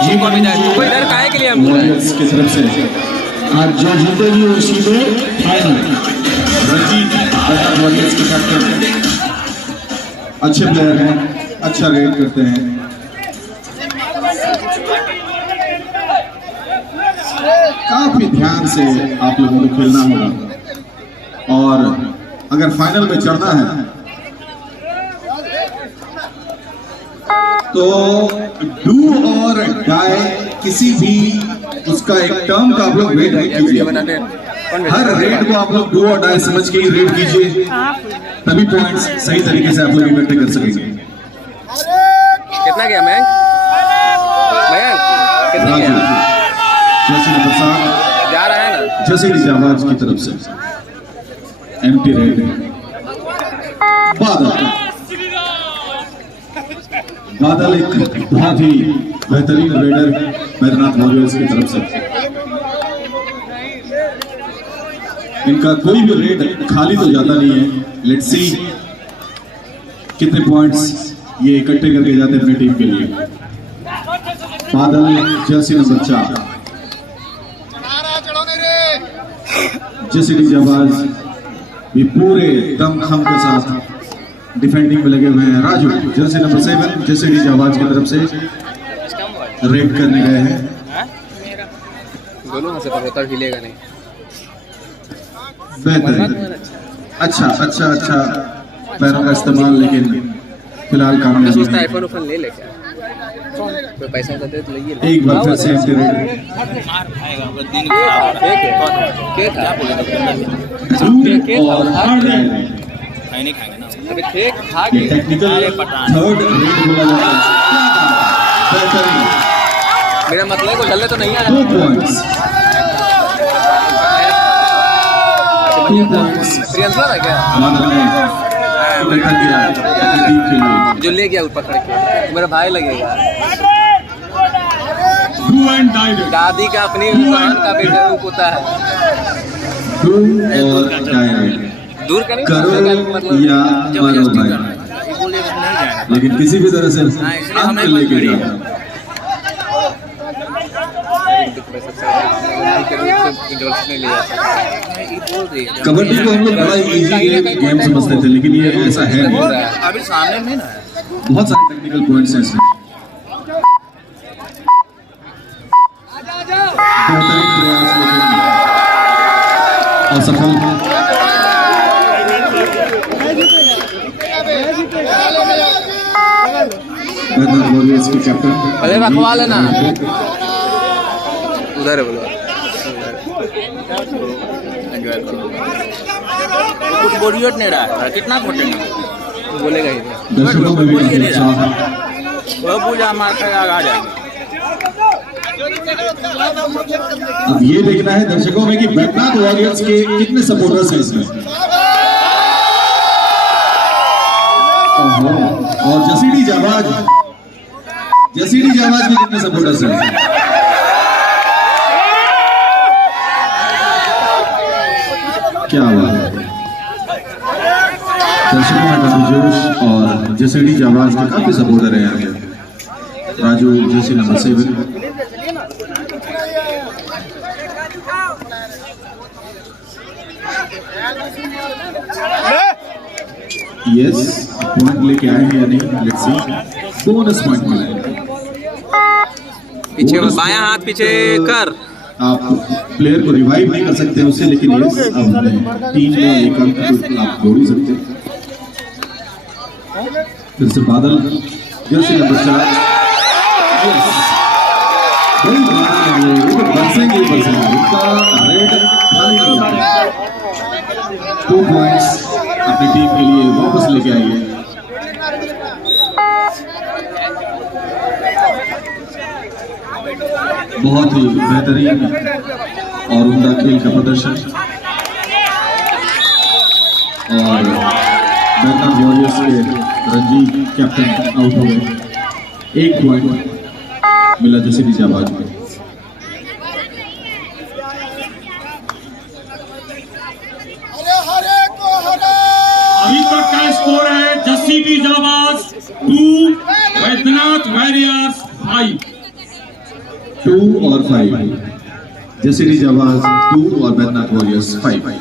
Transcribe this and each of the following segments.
के तुमको भी जाए, तुमको इधर काहे के लिए हम बुलाए? की तरफ से आज जो जीतेगी वो सीधे फाइनल। रंजीत वॉरियर्स के कैप्टन अच्छे प्लेयर हैं, अच्छा रेड करते हैं। काफी ध्यान से आप लोगों को खेलना होगा और अगर फाइनल में चढ़ना है तो डू और डाई किसी भी उसका एक टर्म का आप लोग रेड कीजिए। हर रेड को आप लोग डू और डाई समझ के ही रेड कीजिए, तभी पॉइंट्स सही तरीके से आप लोग इकट्ठे कर सकेंगे। कितना गया मयंक? कितना गया? जैसे प्रसाद जा रहा है ना जैसे जाबाज की तरफ से एम्प्टी रेड। बादल एक बहुत ही बेहतरीन रेडर बैद्यनाथ वॉरियर्स की तरफ से। इनका कोई भी रेड खाली तो जाता नहीं है। लेट्स सी कितने पॉइंट्स ये इकट्ठे करके जाते हैं अपनी टीम के लिए। बादल जर्सी नंबर 4, जर्सी जाबाज भी पूरे दमखम के साथ डिफेंडिंग में लगे हुए हैं। राजू जर्सी नंबर 7 जर्सी जाबाज की तरफ से रेड करने गए हैं। दोनों से पकड़ता हिलेगा नहीं। बेहतरीन, अच्छा अच्छा अच्छा पैरों का इस्तेमाल, लेकिन फिलहाल कामयाब नहीं। आईफोन उफोन ले लेके कोई पैसा दे तो ले। एक बार फिर से एम्प्टी रेड। नहीं खाएंगे ना अभी ठीक खा के टेक्निकल थर्ड रेड बोला जाता है। बेहतरीन, मेरा मतलब को जल्दी तो नहीं आ रहा। 2 पॉइंट्स प्रियंका है क्या? जो ले गया पकड़ के मेरा भाई लगेगा। दादी का अपनी बहन का बेटा रूप होता है। दूर का नहीं करो या मारो भाई, लेकिन किसी भी तरह से अंत लेके जाओ। कबड्डी को हम लोग बड़ा इजी गेम समझते थे, लेकिन ये ऐसा है नहीं। अभी सामने में ना बहुत सारे टेक्निकल पॉइंट्स हैं इसमें। बेहतरीन प्रयास लेकिन असफल। बैद्यनाथ वॉरियर्स के कैप्टन अरे रखवा लेना उधर है, बोलो एंजॉय करो। कुछ बोरियत नहीं रहा है, कितना खोटेंगे बोलेगा ही दर्शकों में भी उत्साह है। वो पूजा मार कर आ जाएंगे। अब ये देखना है दर्शकों में कि बैद्यनाथ वॉरियर्स के कितने सपोर्टर्स हैं इसमें। और जसीडी जाबाज के कितने सपोर्टर्स हैं। क्या बात है, दर्शकों में काफी जोश और जसीडी जाबाज के काफी सपोर्टर हैं यहाँ पे। Raju jersey number 7 yes point लेके आएंगे या नहीं, लेट्स सी। बोनस पॉइंट मिलेगा। पीछे बायां हाथ पीछे कर। आप प्लेयर को रिवाइव नहीं कर सकते उससे, लेकिन यस अब टीम में एक अंक तो आप जोड़ ही सकते हैं। फिर से बादल जर्सी नंबर 4। यस बरसेंगे उनका रेड खाली नहीं जाता। 2 पॉइंट्स अपनी टीम के लिए वापस लेके आइए। बहुत ही बेहतरीन और उम्दा खेल का प्रदर्शन और बैद्यनाथ वॉरियर्स के रंजीत कैप्टन आउट हो गए। 1 पॉइंट मिला जसीडी जाबाज को। अभी तक का स्कोर है जसीडी जाबाज 2 बैद्यनाथ वॉरियर्स 5। 2 और 5, जसीडी जाबाज 2 और बैद्यनाथ वॉरियर्स 5।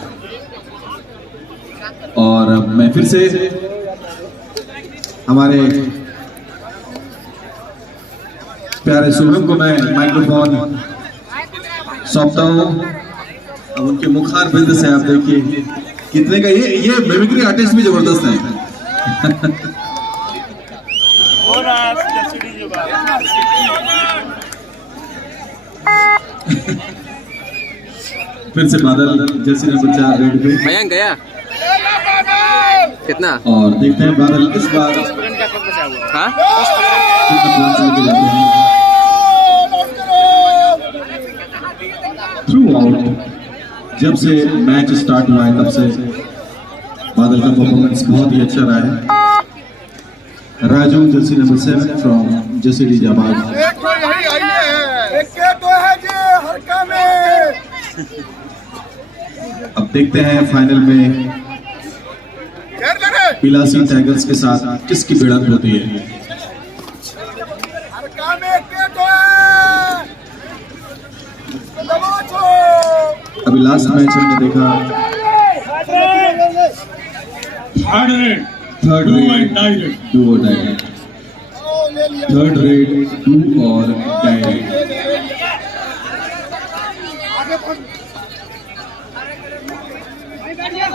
और अब मैं फिर से हमारे प्यारे शुभम को मैं माइक्रोफोन सौंपता हूँ। अब उनके मुखार बिंद से आप देखिए कितने का ये मिमिक्री आर्टिस्ट भी जबरदस्त है। फिर से बादल जर्सी नंबर 4 रेड पे मयंक गया कितना और देखते हैं बादल इस बार हाँ कितना पॉइंट लेके जाते हैं। थ्रू आउट जब से मैच स्टार्ट हुआ है तब से बादल का परफॉर्मेंस बहुत ही अच्छा रहा है। Raju jersey number 7 from Jasidih Jaabaz. अब देखते हैं फाइनल में पिलासी टाइगर्स के साथ किसकी भिड़ंत होती है। अभी लास्ट मैच हमने देखा थर्ड रेड 2 और डायरेक्ट, थर्ड रेड 2 और डायरेक्ट।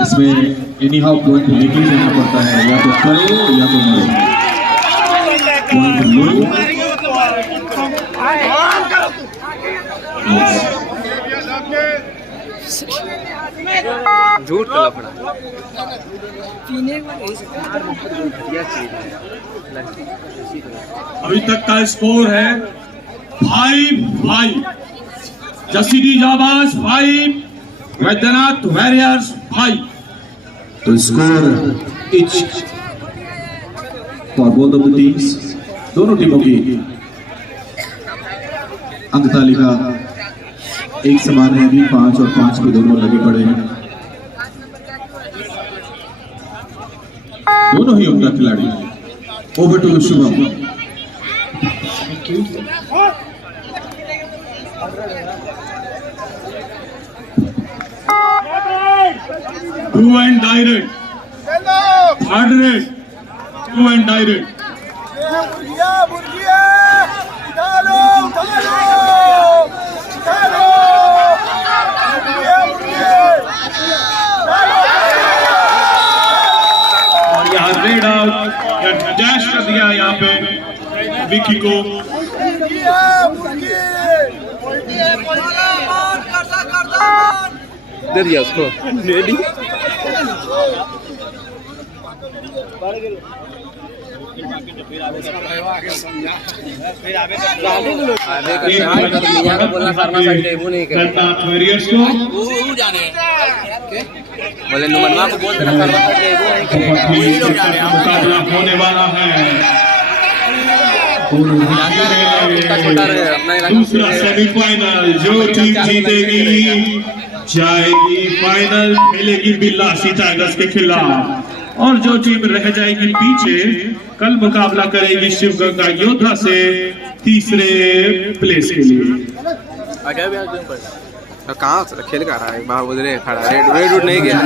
इसमें एनी हाउ पॉइंट लेके ही देना पड़ता है, या तो करो या तो मरो। पॉइंट लो झूठ का लफड़ा अभी तक का स्कोर है 5-5। जसीडी जाबाज 5, बैद्यनाथ वॉरियर्स 5। तो score etch for both of the teams, दोनों टीमों की अंक तालिका एक समान है। अभी 5 और 5 पे दोनों लगे पड़े हैं, दोनों ही उनका खिलाड़ी। Over to Shubham. True and direct. Third rate. True and direct. और यहाँ रेड आउट डैश कर दिया यहाँ पे विकी को। दे दिया उसको रेडी बोले नुमनवा को बोल देना मुकाबला होने वाला है। दूसरा सेमीफाइनल, जो टीम जीतेगी जाएगी फाइनल, खेलेगी पिलासी टाइगर्स के खिलाफ, और जो टीम रह जाएगी पीछे कल मुकाबला करेगी शिवगंगा योद्धा से तीसरे प्लेस के लिए। कहाँ खेल कर रहा है बाहर उधर खड़ा, रेड रूट नहीं गया,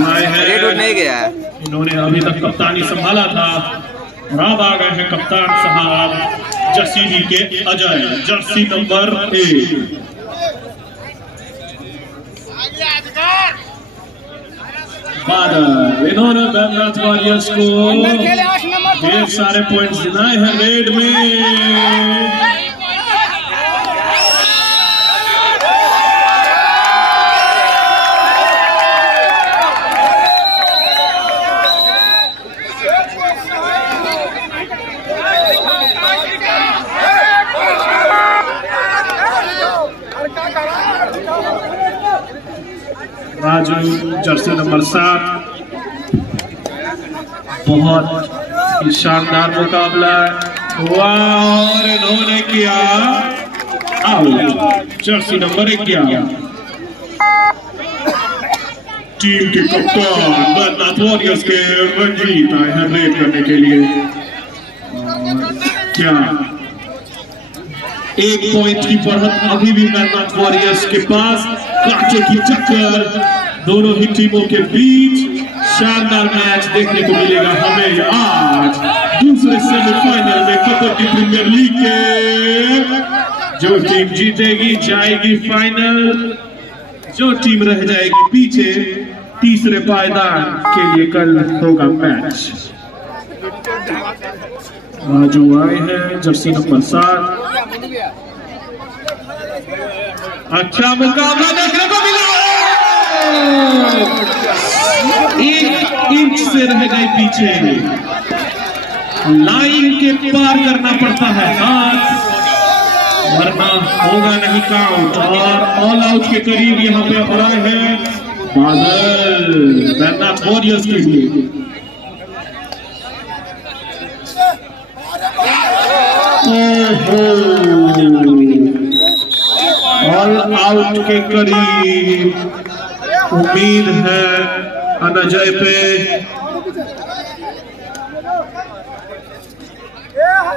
रेड रूट नहीं गया है। इन्होंने अभी तक कप्तानी संभाला था और अब आ गए हैं कप्तान साहब जसीडी के अजय, जर्सी नंबर 1। बादल इन्होंने बैद्यनाथ वॉरियर्स को ढेर सारे पॉइंट्स दिलाए हैं रेड में। राजू जर्सी नंबर 7, बहुत ही शानदार मुकाबला है। और इन्होंने किया आउट, जर्सी नंबर 11। टीम के कप्तान बैद्यनाथ वॉरियर्स के रंजीत आए हैं रेड करने के लिए। क्या 1 पॉइंट की बढ़त अभी भी मैननाथ वॉरियर्स के पास। कांटे की टक्कर दोनों ही टीमों के बीच। शानदार मैच देखने को मिलेगा हमें आज दूसरे सेमीफाइनल में कबड्डी प्रीमियर लीग के। जो टीम जीतेगी जाएगी फाइनल, जो टीम रह जाएगी पीछे तीसरे पायदान के लिए कल होगा मैच। जो आए हैं जर्सी नंबर 7। अच्छा मुकाबला देखने को मिला। 1 इंच से रह गए पीछे। लाइन के पार करना पड़ता है हाथ, वरना होगा नहीं काउंट। और ऑल आउट के करीब यहाँ पे आए हैं बादल मैननाथ वॉरियर्स के लिए। ऑल आउट के करीब, उम्मीद है अनजय पे।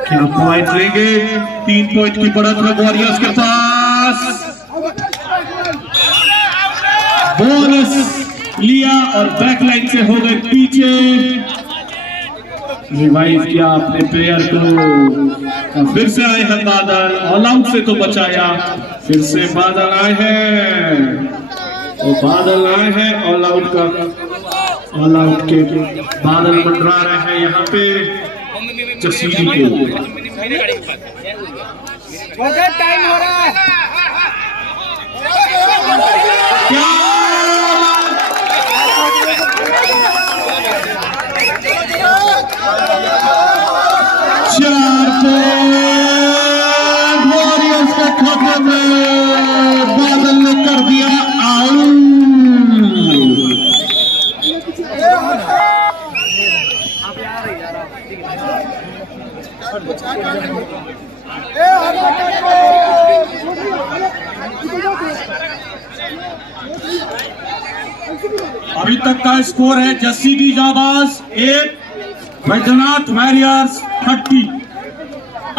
क्या पॉइंट लेंगे? 3 पॉइंट की बढ़त है वॉरियर्स के पास। बोनस लिया और बैकलाइन से हो गए पीछे। रिवाइव किया अपने प्लेयर को। फिर से आए हैं बादल, ऑल आउट से तो बचाया। फिर से बादल आए हैं, तो बादल आए हैं ऑल आउट का। ऑल आउट के बादल मंडरा रहे हैं यहाँ पे जसीडी को। टाइम हो रहा है। क्या 4 वॉरियर्स के खाते में बादल ने कर दिया आउट। अभी तक का स्कोर है जसीडी जाबाज 1, बैजनाथ वॉरियर्स 30।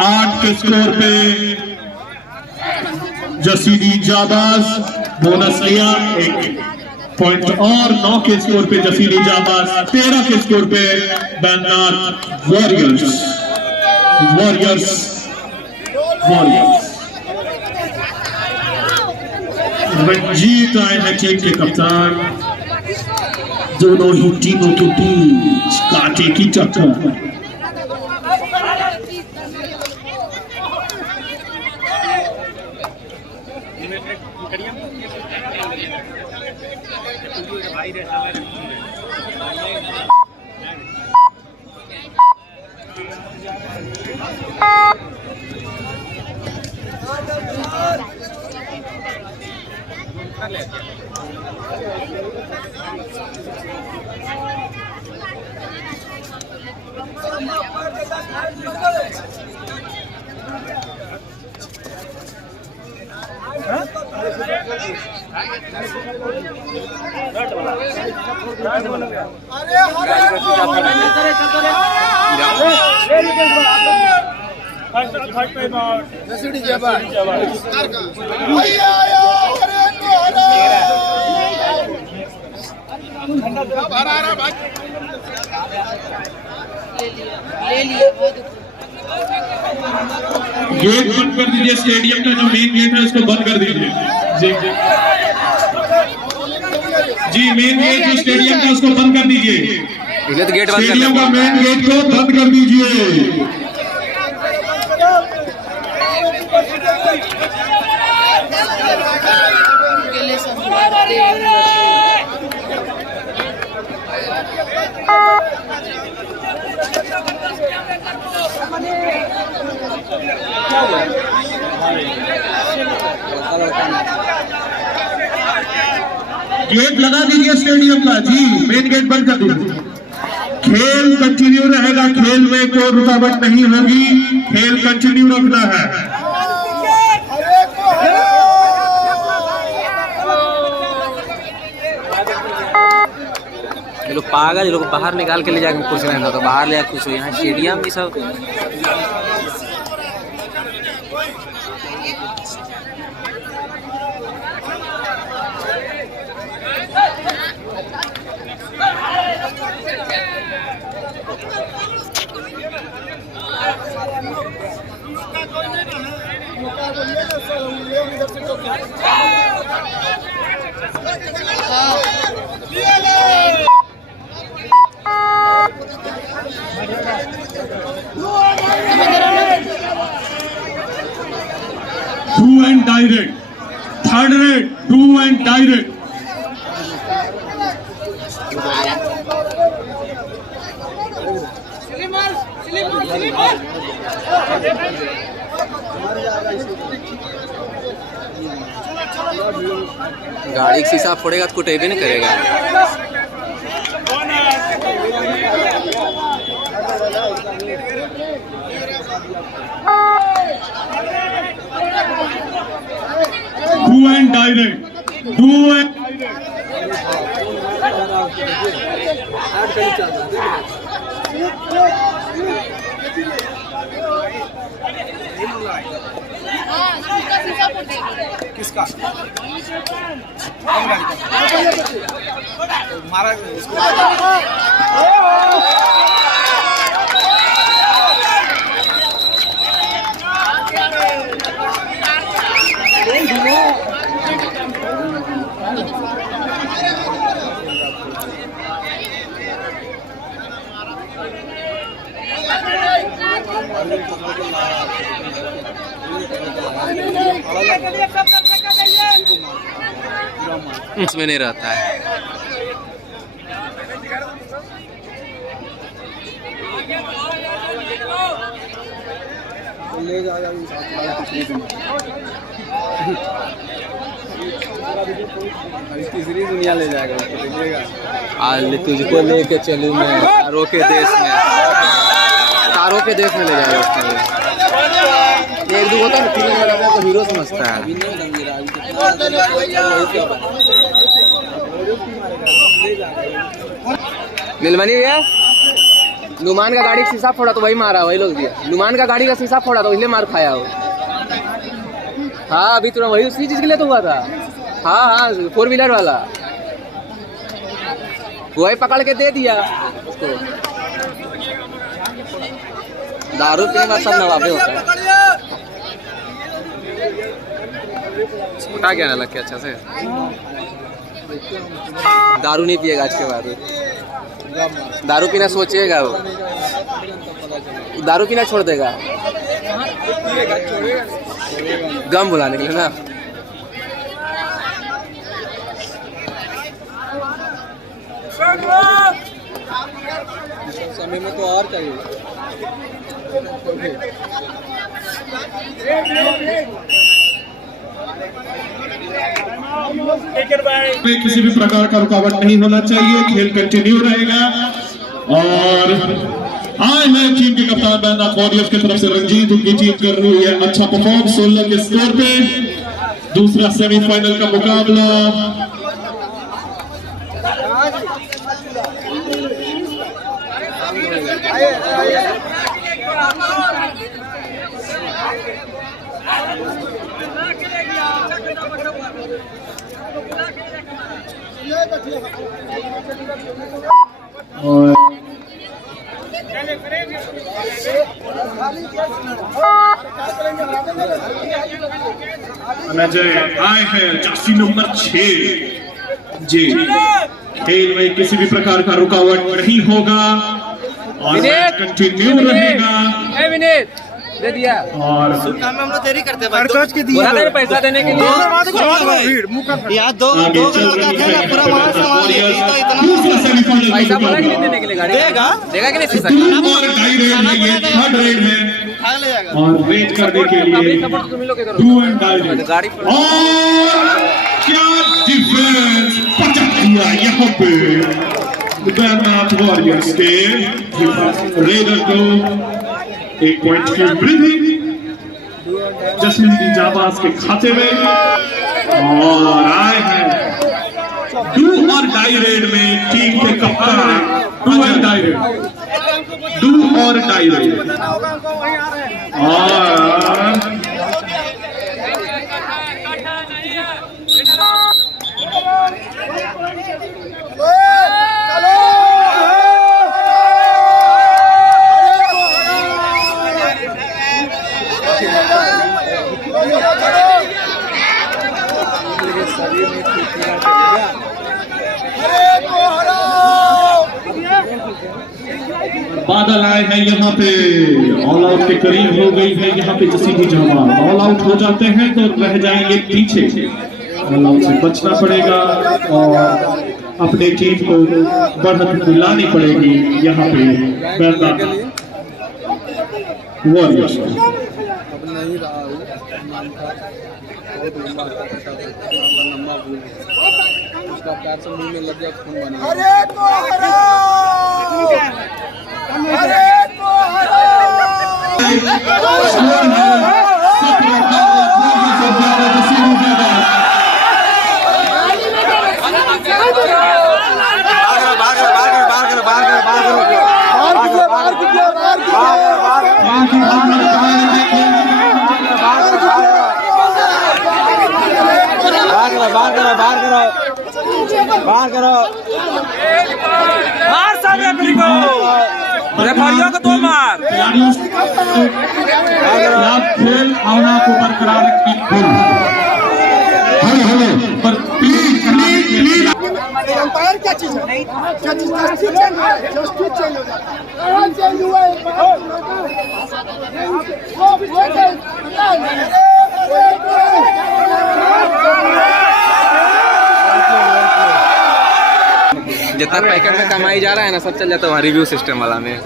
8 के स्कोर पे जसीडी जाबाज बोनस लिया 1 पॉइंट और। 9 के स्कोर पे जसीडी जाबाज। 13 के स्कोर पे मैननाथ वॉरियर्स। रंजीत आए हैं टीम के कप्तान। दोनों ही टीमों के बीच कांटे की टक्कर। गेट बंद कर दीजिए। स्टेडियम का जो मेन गेट है उसको बंद कर दीजिए। जी मेन गेट जो स्टेडियम का उसको बंद कर दीजिए। स्टेडियम का मेन गेट को बंद कर दीजिए। गेट लगा दीजिए स्टेडियम का। जी मेन गेट बंद कर दीजिए। खेल कंटिन्यू रहेगा, खेल में कोई रुकावट नहीं होगी, खेल कंटिन्यू रखना है। ये लोग पागल, ये लोग बाहर निकाल के ले जाकर कुछ नहीं था, तो बाहर ले जाकर कुछ यहाँ स्टेडियम भी सब True and direct. Third rate, true and direct. गाड़ी का शीशा फोड़ेगा तो कुटेबे नहीं करेगा। True and direct. True and किसका मारा उसमें नहीं रहता है। तीसरी दुनिया ले जाएगा, देखिएगा। आज तुझको लेके चलूं मैं तारों के देश में, तारों के देश में ले जाएगा उसको। एक दो होता है ना, फिल्म में लगता है तो हीरो समझता है। नीलमणि भैया, नुमान का गाड़ी का शीशा फोड़ा तो वही मारा, वही लोग दिया। नुमान का गाड़ी का शीशा फोड़ा तो इसलिए मार खाया हो। हाँ, अभी तुरंत वही उसी चीज के लिए तो हुआ था। हाँ हाँ, 4 व्हीलर वाला वही पकड़ के दे दिया उसको। दारू पीने का सब नवाबे होता है। उठा गया ना लग के अच्छा से। दारू नहीं पिएगा आज के बाद। दारू पीना सोचेगा वो, दारू पीना छोड़ देगा गम बुलाने के लिए ना। समय में तो और चाहिए। किसी भी प्रकार का रुकावट नहीं होना चाहिए, खेल कंटिन्यू रहेगा। और आए हैं टीम के कप्तान बैननाथ वॉरियर्स की तरफ से रंजीत, उनकी टीम कर रही है अच्छा परफॉर्म 16 के स्कोर पे। दूसरा सेमीफाइनल का मुकाबला आए हैं जर्सी नंबर 6 जी। खेल में किसी भी प्रकार का रुकावट नहीं होगा और कंटिन्यू रहेगा। दे दिया और काम में हम लोग देरी करते हैं, बोला था पैसा देने के लिए। यार दो पूरा वहाँ सामान दूसरा सेमीफाइनल पैसा बोला कि नहीं देने के लिए, गाड़ी देगा देगा कि नहीं शीशा? और टाई रेड में ये थर्ड रेड है ले जाएगा। और वेट करने के लिए डू एंड डाई। गाड़ी और क्या डिफेंस पटक दिया यहाँ पे बैननाथ वॉरियर्स के रेडर को। एक पॉइंट की वृद्धि जसमीन जाबाज के खाते में। और आए हैं डू और डाई रेड में टीम के कप्तान। Do and die raid, do और डाई रेड। और शरीर में चिड़चिड़ा कर बादल आए हैं यहाँ पे, ऑल आउट के करीब हो गई है यहाँ पे जसीदी जाबाज। ऑल आउट हो जाते हैं तो रह जाएंगे पीछे, ऑल आउट से बचना पड़ेगा और अपने टीम को बढ़त दिलानी पड़ेगी यहाँ पे बैरनाथ वॉरियर्स। अब नहीं रहा हूँ नाम था, बहुत लंबा था, लंबा भूल उसका पैर से मुंह में लग गया, खून बन गया। मार सब रेफरी को, रेफरियों को तो मार। खेल भावना को बरकरार रखी। पर अंपायर क्या चीज है? क्या चीज? जस्टिस चेंज हो जाता है। चेंज हुआ है। जितना पैकेट में कमाई जा रहा है ना, सब चल जाता है वहाँ रिव्यू सिस्टम वाला में।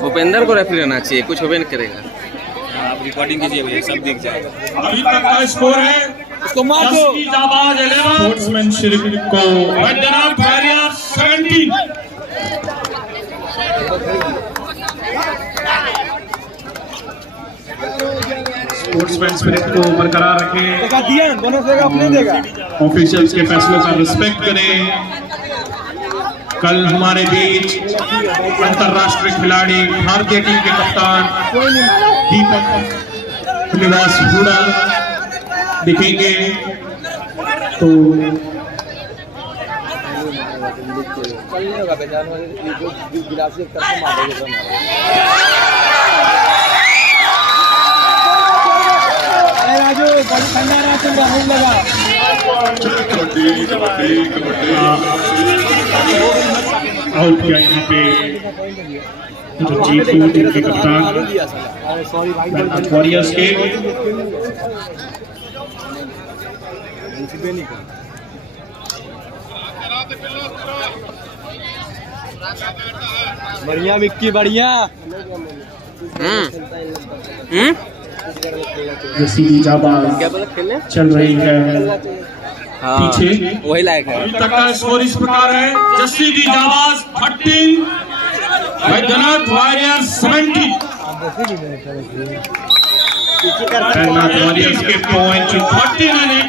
भूपेंद्र को रेफरी रहना चाहिए, कुछ होबे नहीं करेगा। आप रिकॉर्डिंग कीजिए भैया, सब दिख जाएगा। अभी तक का स्कोर है जसीदी जाबाज 11, स्पोर्ट्समैनशिप को बैरनाथ वॉरियर्स 17। स्पोर्ट्समैन स्पिरिट को बरकरार रखें, ऑफिशियल्स के फैसलों का रिस्पेक्ट करें। कल हमारे बीच अंतरराष्ट्रीय खिलाड़ी भारतीय टीम के कप्तान दीपक निवास हुडा दिखेंगे, तो आउट किया यहाँ पे जीत टीम के कप्तान बैरनाथ वॉरियर्स के। बढ़िया विक्की, बढ़िया। जसीदी जाबाज चल रही है पीछे, वही लायक है। अभी तक का स्कोर इस प्रकार है, जसीदी जाबाज 13, बैरनाथ वॉरियर्स 70। बैरनाथ वॉरियर्स के पॉइंट 39,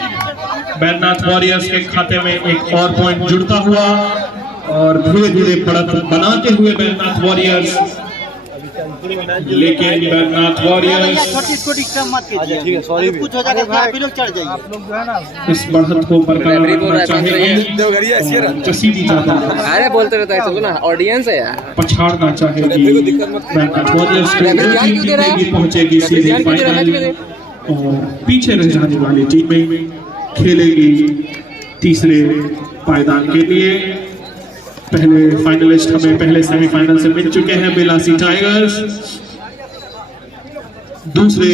बैरनाथ वॉरियर्स के खाते में एक और पॉइंट जुड़ता हुआ और धीरे धीरे बढ़त बनाते हुए बैरनाथ वॉरियर्स, लेकिन बैरनाथ वॉरियर्स कुछ हो जाएगा, आप लोग चढ़ जाइए। इस बढ़त को बरकरार रखना चाहेंगे। जसीदी जाबाज अरे बोलते रहता है, चलो ना, ऑडियंस है यार। पछाड़ना चाहेगी बैरनाथ वॉरियर्स को, पहुंचेगी सीधे फाइनल और पीछे रह जाने वाली टीमें खेलेगी तीसरे पायदान के लिए। पहले फाइनलिस्ट हमें पहले सेमीफाइनल से मिल चुके हैं बिलासी टाइगर्स, दूसरे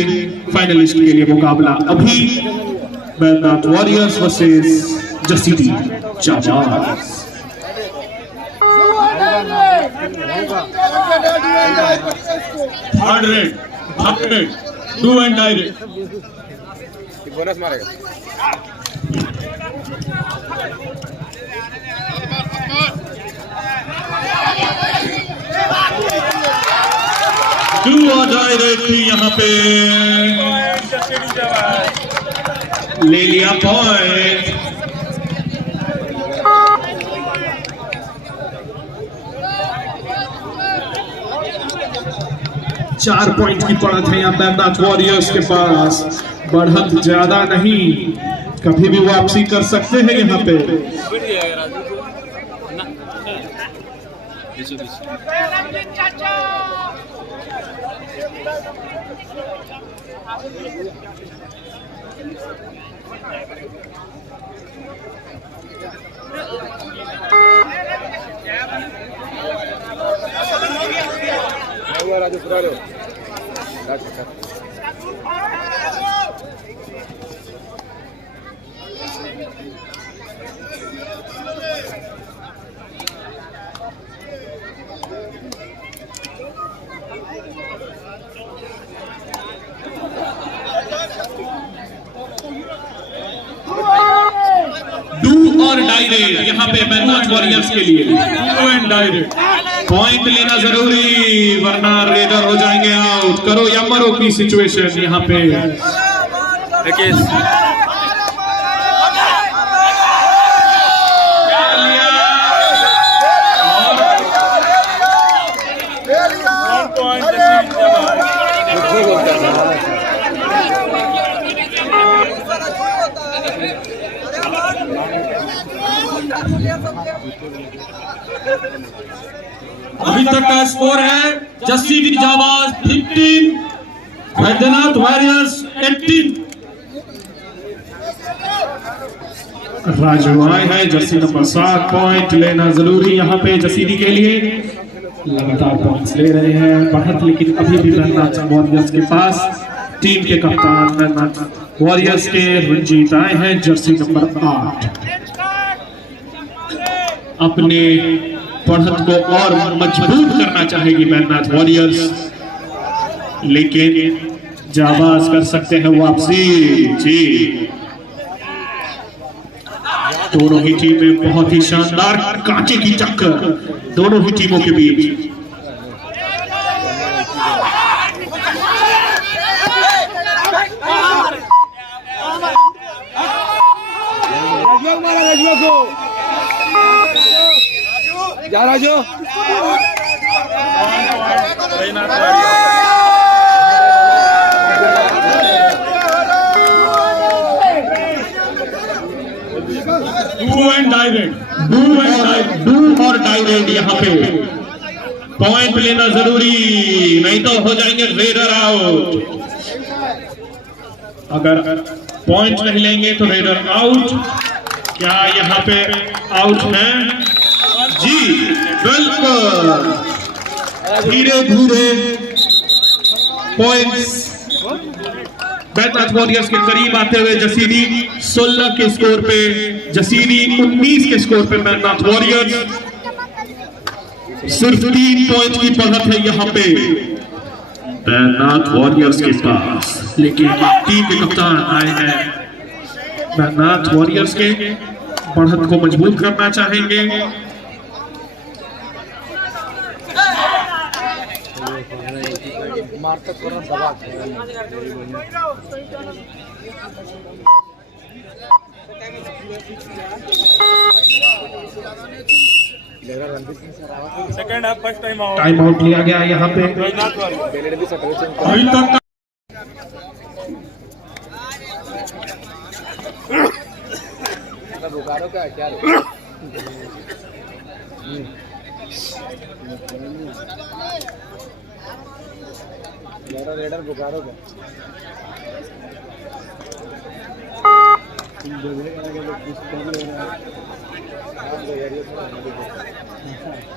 फाइनलिस्ट के लिए मुकाबला अभी Bairnath warriors versus Jasidih Jaabaz. Third raid, do and direct. Bonus मारेगा। डू और डायरेक्ट यहाँ पे ले लिया पॉइंट। चार पॉइंट की बढ़त है यहाँ बैरनाथ वॉरियर्स के पास, बढ़त ज्यादा नहीं, कभी भी वापसी कर सकते हैं यहाँ पे। राजू पूरा लो। डू और डायरेक्ट यहाँ पे मैननाथ वॉरियर्स के लिए डू एंड डायरेक्ट पॉइंट लेना जरूरी, वरना रेडर हो जाएंगे आउट। करो या मरो की सिचुएशन यहाँ पे। अभी तक का स्कोर है जस्सी दी जाबाज 15, बैद्यनाथ वॉरियर्स 18। राजू आए हैं, जर्सी नंबर 7 पॉइंट लेना जरूरी यहाँ पे जसीदी के लिए। लगातार पॉइंट्स ले रहे हैं बढ़त, लेकिन अभी भी मैननाथ वॉरियर्स के पास टीम के कप्तान मैननाथ वॉरियर्स के रंजीत आए हैं, जर्सी नंबर 8। अपने बढ़त को और मजबूत करना चाहेगी मैननाथ वॉरियर्स, लेकिन जाबाज कर सकते हैं वापसी। जी, दोनों ही टीमें बहुत ही शानदार कांचे की टक्कर दोनों ही टीमों के बीच। जा राजू। डू और डायरेक्ट यहाँ पे पॉइंट लेना जरूरी, नहीं तो हो जाएंगे रेडर आउट। अगर पॉइंट नहीं लेंगे तो रेडर आउट। क्या यहाँ पे आउट है? जी बिल्कुल। धीरे धीरे पॉइंट्स मैननाथ वॉरियर्स के करीब आते हुए जसीडी 16 के स्कोर पे, जसीडी 19 के स्कोर पे मैननाथ वॉरियर्स। सिर्फ 3 पॉइंट की बढ़त है यहाँ पे मैननाथ वॉरियर्स के पास, लेकिन टीम के कप्तान आए हैं मैननाथ वॉरियर्स के, बढ़त को मजबूत करना चाहेंगे। Second half first time time out लिया गया यहाँ पे। अभी तक बुखारो का क्या रेडर बुखारो का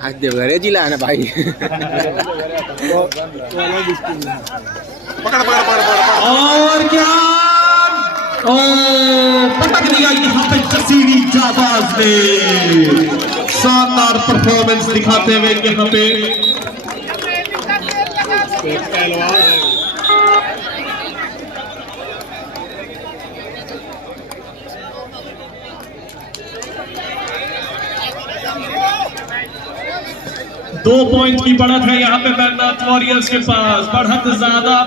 आज देवघर जिला है ना भाई। और क्या पटक दिया यहाँ पे जसीडी जाबाज ने, शानदार परफॉर्मेंस दिखाते हुए यहाँ पे। दो पॉइंट की बढ़त है यहाँ पे मैननाथ वॉरियर्स के पास, बढ़त ज्यादा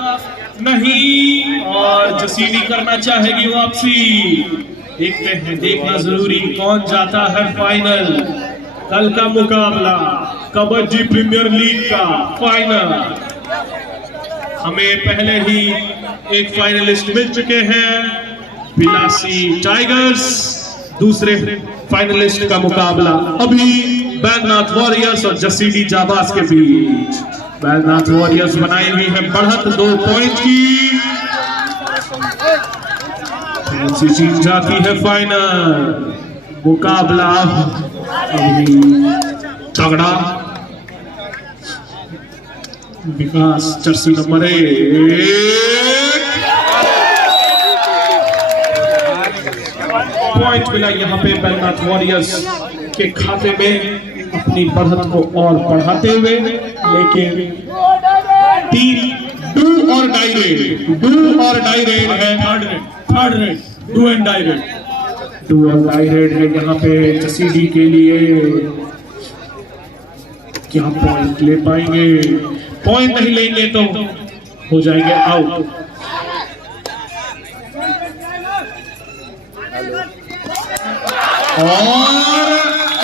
नहीं और जसीडी करना चाहेगी वापसी। देखते हैं, देखना जरूरी कौन जाता है फाइनल। कल का मुकाबला कबड्डी प्रीमियर लीग का फाइनल, हमें पहले ही एक फाइनलिस्ट मिल चुके हैं, बिलासी टाइगर्स। दूसरे फाइनलिस्ट का मुकाबला अभी मैननाथ वॉरियर्स और जसीडी जाबाज के बीच। बैजनाथ वॉरियर्स बनाई हुई है बढ़त 2 पॉइंट की। फैंसी जीत जाती है फाइनल। मुकाबला अभी तगड़ा। विकास जर्सी नंबर 1 पॉइंट मिला यहाँ पे बैजनाथ वॉरियर्स के खाते में अपनी बढ़त को और बढ़ाते हुए। लेकिन टीम डू और डाई रेड है। Third raid do and die raid. Do और डाई रेड है यहाँ पे जसीडी के लिए। क्या पॉइंट ले पाएंगे? पॉइंट नहीं लेंगे तो हो जाएंगे आउट। और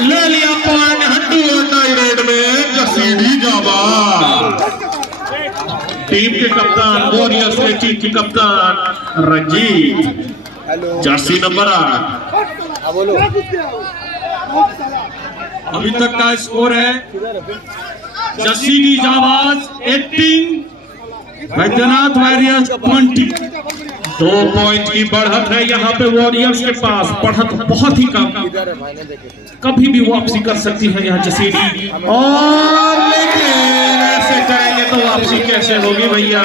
ले लिया पॉइंट हड्डू और डाई रेड में जसीडी जाबाज। टीम के कप्तान वॉरियर्स ने टीम के कप्तान रंजीत जर्सी नंबर 8। बोलो अभी तक का स्कोर है जसीडी जाबाज 18, बैजनाथ वॉरियर्स 20। 2 पॉइंट की बढ़त है यहाँ पे वॉरियर्स के पास। बढ़त बहुत ही कम, कभी भी वापसी कर सकती है यहाँ जसीडी। और लेकिन ऐसे करेंगे तो वापसी कैसे होगी भैया?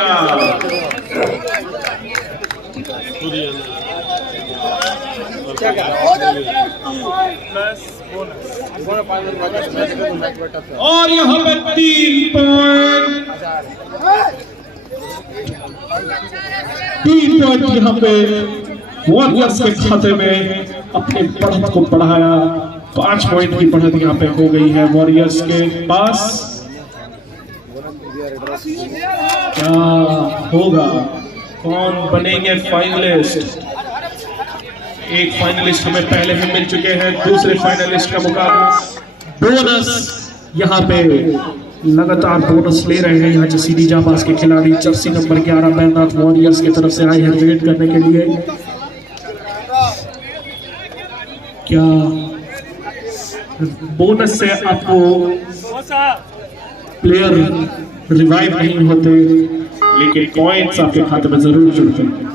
और यहाँ पे 3 पॉइंट यहाँ पे वॉरियर्स के खाते में अपने बढ़त को बढ़ाया। 5 पॉइंट की बढ़त यहाँ पे हो गई है वॉरियर्स के पास। क्या होगा? कौन बनेंगे फाइनलिस्ट? एक फाइनलिस्ट हमें पहले ही मिल चुके हैं। दूसरे फाइनलिस्ट का मुकाबला बोनस यहाँ पे लगातार बोनस ले रहे हैं यहाँ जसीडी जाबाज के खिलाड़ी। जर्सी नंबर 11 बैजनाथ वॉरियर्स की तरफ से आए हैं रेड करने के लिए। क्या बोनस से आपको प्लेयर रिवाइव नहीं होते, लेकिन पॉइंट्स आपके खाते में जरूर जुड़ते हैं।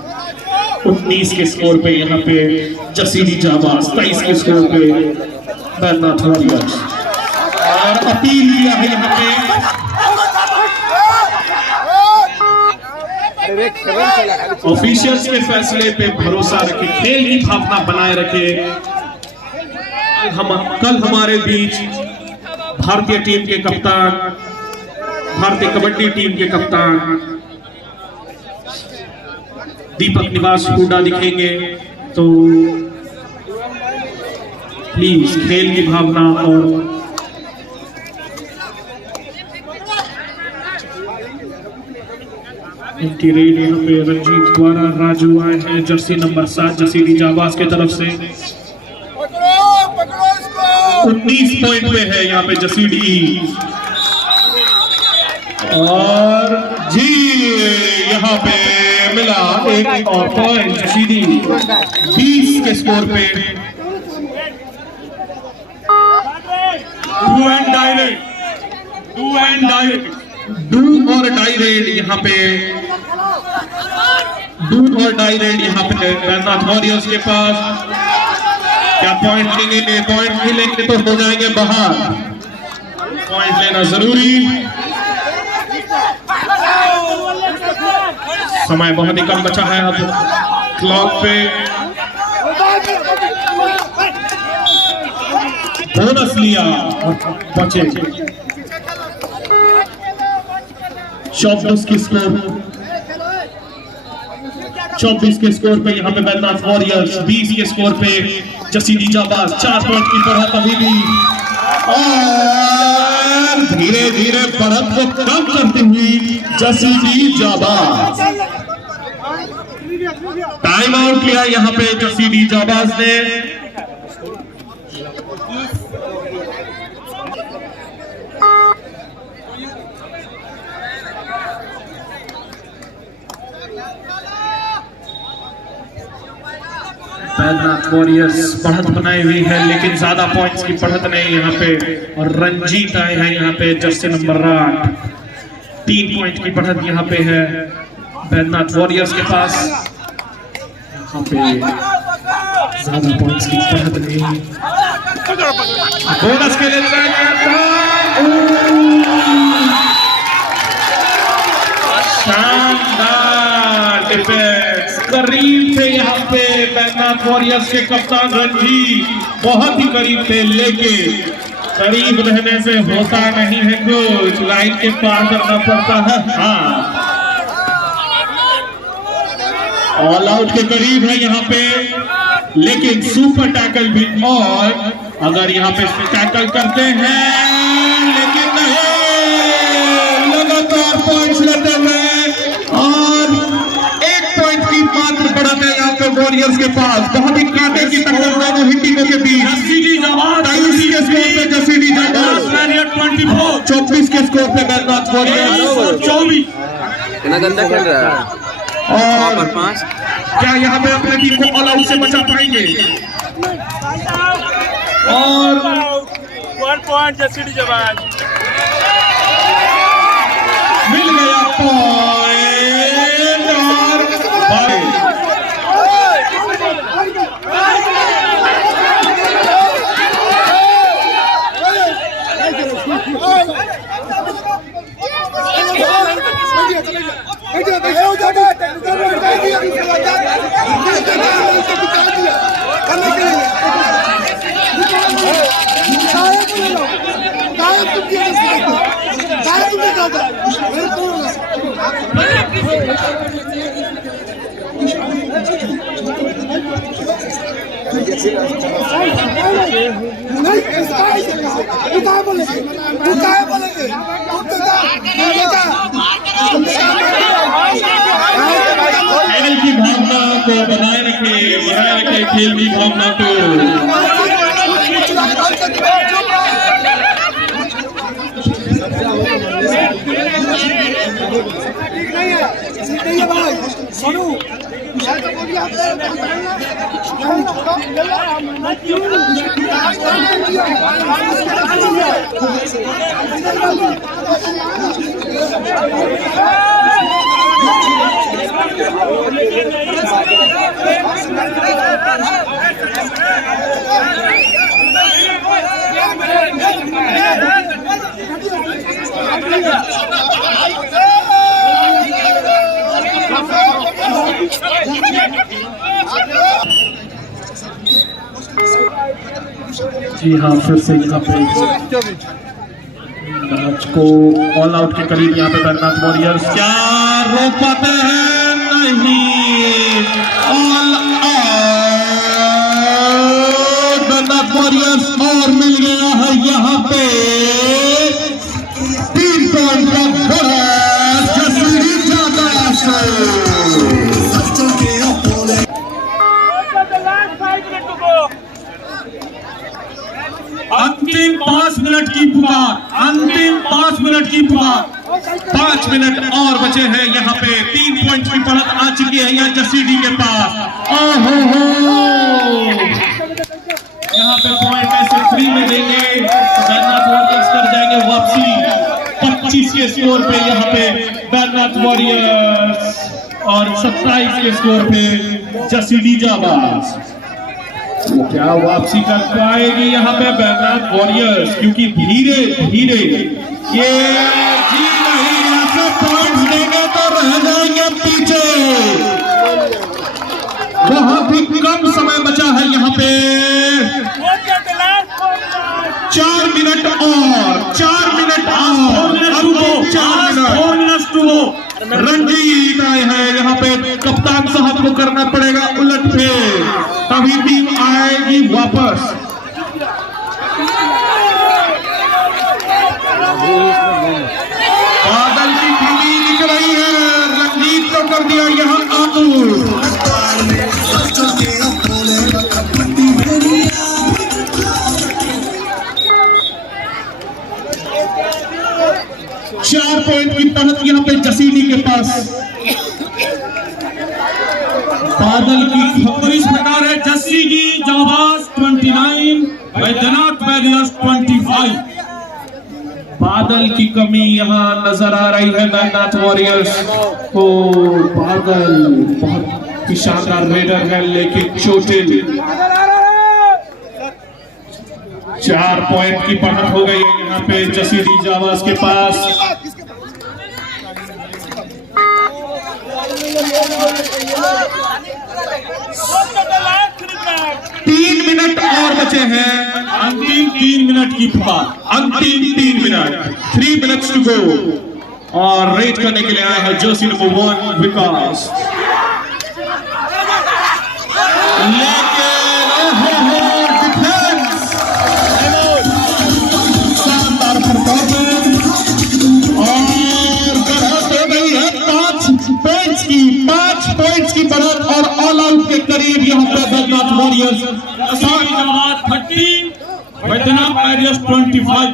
19 के स्कोर पे यहाँ पे जसीडी जाबाज, 23 के स्कोर पे बैजनाथ वॉरियर्स। और अपील किया है यहाँ पे ऑफिशियल्स के फैसले पे भरोसा रखे, खेल की भावना बनाए रखे। कल हमारे बीच भारतीय टीम के कप्तान, भारतीय कबड्डी टीम के कप्तान दीपक निवास हुड्डा दिखेंगे, तो प्लीज खेल की भावना और इनकी रेड यहाँ पे रंजीत द्वारा राजू आए हैं जर्सी नंबर 7 जसीडी जाबाज की तरफ से। 19 पॉइंट पे है यहाँ पे जसीडी। और जी यहाँ पे मिला एक और पॉइंट जसीडी 20 के स्कोर पे। डू एंड डायरेक्ट डू और डाई रेड यहाँ पे, डू और डाई रेड यहाँ पे बैजनाथ वॉरियर्स के पास। क्या पॉइंट लेंगे? पॉइंट नहीं लेंगे तो हो जाएंगे बाहर। पॉइंट लेना जरूरी। समय बहुत ही कम बचा है अब क्लॉक पे। बोनस लिया और बचे। 24 के स्कोर पे यहाँ पे बैजनाथ वॉरियर्स, 20 के स्कोर पे जसीडी जाबाज। 4 पॉइंट की बढ़त अभी भी, और धीरे धीरे बढ़त को कम करती हुई जसीडी जाबाज। टाइम आउट लिया यहाँ पे जसीडी जाबाज ने। बैजनाथ वॉरियर्स बढ़त बनाई हुई है, लेकिन ज्यादा पॉइंट्स की बढ़त नहीं यहाँ पे। और रंजीत आए हैं यहाँ पे जर्सी नंबर 8। 3 पॉइंट की बढ़त यहाँ पे है बैद्यनाथ वॉरियर्स के पास। यहाँ पे ज्यादा पॉइंट्स की बढ़त नहीं। बोनस के लिए शानदार डिफेंस, करीब थे यहाँ पे बैद्यनाथ वॉरियर्स के कप्तान रणजीत, बहुत ही करीब थे, लेकिन करीब रहने से होता नहीं है कुछ, लाइन के पार करना पड़ता है। हाँ, ऑल आउट के करीब है यहाँ पे, लेकिन सुपर टैकल भी, और अगर यहाँ पे टैकल करते हैं लेकिन नहीं, लगातार पॉइंट्स लेते हुए, और 1 पॉइंट की मात्र बढ़त है यहाँ पे वॉरियर्स के पास। बहुत ही कांटे की टक्कर दोनों ही टीमों के बीच। 23 के स्कोर पे जसीडी जाबाज, 24 के स्कोर पे बैद्यनाथ वॉरियर्स 24। इतना गंदा खेल रहा है। और क्या यहाँ पे अपने टीम को ऑल आउट से बचा पाएंगे? और 1 पॉइंट जसीडी जाबाज, मिल गया पॉइंट, और खेल की भावना को बनाए रखे खेल की भावना को। जी हाँ, फिर से यहाँ पे मैच को ऑल आउट के करीब यहाँ पे बैद्यनाथ वॉरियर्स, क्या रोक पाते हैं? नहीं, ऑल आउट बैद्यनाथ वॉरियर्स, और मिल गया है यहाँ पे 3 पॉइंट का बढ़त जसीडी जाबाज से। अंतिम 5 मिनट की पुकार, अंतिम 5 मिनट की पुकार, 5 मिनट और बचे हैं यहाँ पे। 3 पॉइंट की बढ़त आ चुकी है यहाँ जसीडी के पास। ओहो हो, यहाँ पे पॉइंट ऐसे फ्री में देंगे बैद्यनाथ वॉरियर्स कर जाएंगे वापसी। 25 के स्कोर पे यहाँ पे बैद्यनाथ वॉरियर्स, और 27 के स्कोर पे जसीडी जाबाज। तो क्या वापसी कर पाएगी यहाँ पे बैद्यनाथ वॉरियर्स? क्योंकि धीरे धीरे ये जी नहीं, ऐसे पॉइंट्स देंगे तो रह जाएंगे पीछे। बहुत ही कम समय बचा है यहाँ पे, 4 मिनट और 4 मिनट रंजीत आए हैं यहाँ पे। कप्तान साहब को करना पड़ेगा उलट फेर, तभी टीम आएगी वापस। बादल की ठंडी दिख रही है, रंजीत को कर दिया यहाँ आउट। 4 पॉइंट की बढ़त यहाँ पे जसीडी के पास। बादल की खबर इस प्रकार है, जसीडी जाबाज 29, बैद्यनाथ वॉरियर्स 25। बादल की कमी यहाँ नजर आ रही है बैद्यनाथ वॉरियर्स को। बादल बहुत ही शानदार रेडर है लेकिन चोटिल। 4 पॉइंट की बढ़त हो गई है यहाँ पे जसीडी जाबाज के पास। 3 मिनट और बचे हैं। अंतिम 3 मिनट की पुकार। अंतिम 3 मिनट, 3 मिनट्स टू गो। और रेड करने के लिए आया है जर्सी नंबर 1 विकास। लेकिन डिफेंस, शानदार परफॉर्मेंस और बढ़त हो गई है 5 पॉइंट्स की बढ़त और ऑल आउट के करीब यहाँ पे बैद्यनाथ वॉरियर्स। 30, बैद्यनाथ वॉरियर्स 25।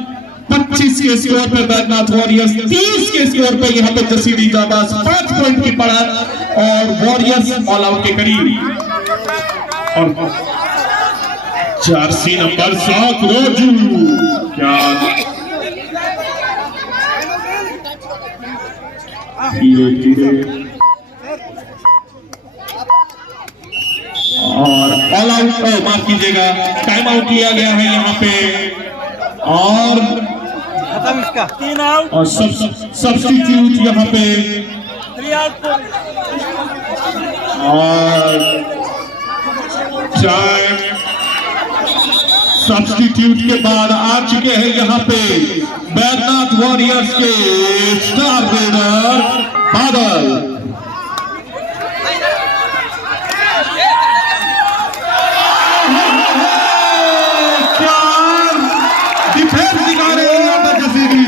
25 के स्कोर पे बैद्यनाथ वॉरियर्स, 30 के स्कोर पे यहाँ पे जसीडी जाबाज। 5 पॉइंट की बढ़त और वॉरियर्स ऑल आउट के करीब। और जर्सी नंबर 7 रोजू, क्या धीरे और ऑल आउट, माफ कीजिएगा, टाइम आउट लिया गया है यहाँ पे। और सब्स्टिट्यूट यहाँ पे और सब्स्टिट्यूट के बाद आ चुके हैं यहाँ पे बैद्यनाथ वॉरियर्स के स्टार रेडर बादल। डिफेंस दिखा रहे हैं यहाँ पर जसीडी।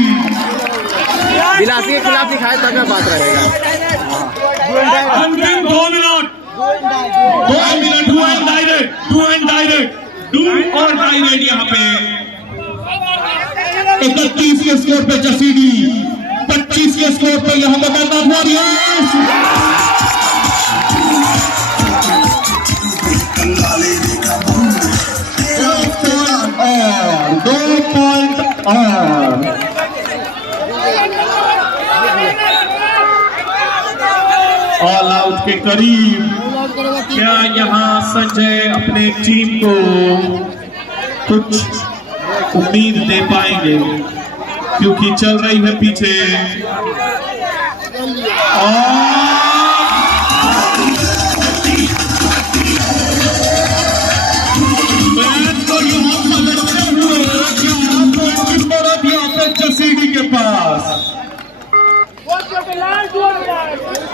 गिलासी के खिलाफ दिखाए तब में बात रहेगा। अंतिम 2 minute. 2 minute, do and direct यहाँ पे 31 के स्कोर पे जसीडी, 25 के स्कोर पे यहाँ पे बैद्यनाथ वॉरियर्स। 2 पॉइंट और ऑल आउट के करीब। क्या यहाँ संजय अपने टीम को कुछ उम्मीद दे पाएंगे, क्योंकि चल रही है पीछे जसीडी के पास।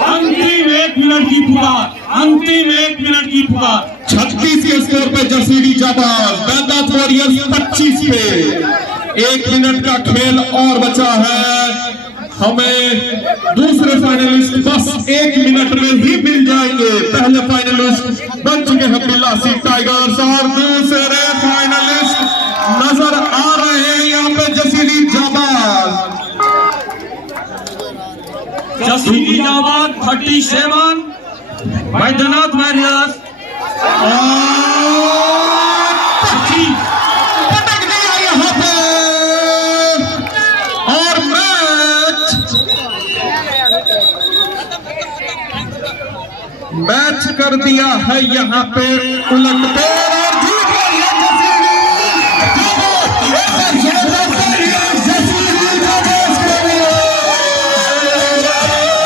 अंतिम 1 मिनट की पुकार। अंतिम 1 मिनट की पुकार। 36 के स्कोर पे जसीडी जाबाज, बैद्यनाथ वॉरियर्स 25 पे। 1 मिनट का खेल और बचा है। हमें दूसरे फाइनलिस्ट बस 1 मिनट में ही मिल जाएंगे। पहले फाइनलिस्ट बन चुके हैं बिलासी टाइगर्स और दूसरे फाइनलिस्ट नजर आ रहे हैं यहाँ पे जसीडी जाबाज। जसीडी जाबाज 37, बैद्यनाथ वॉरियर्स पटक दिया यहाँ पे और मैच कर दिया है यहाँ पे उलट पे।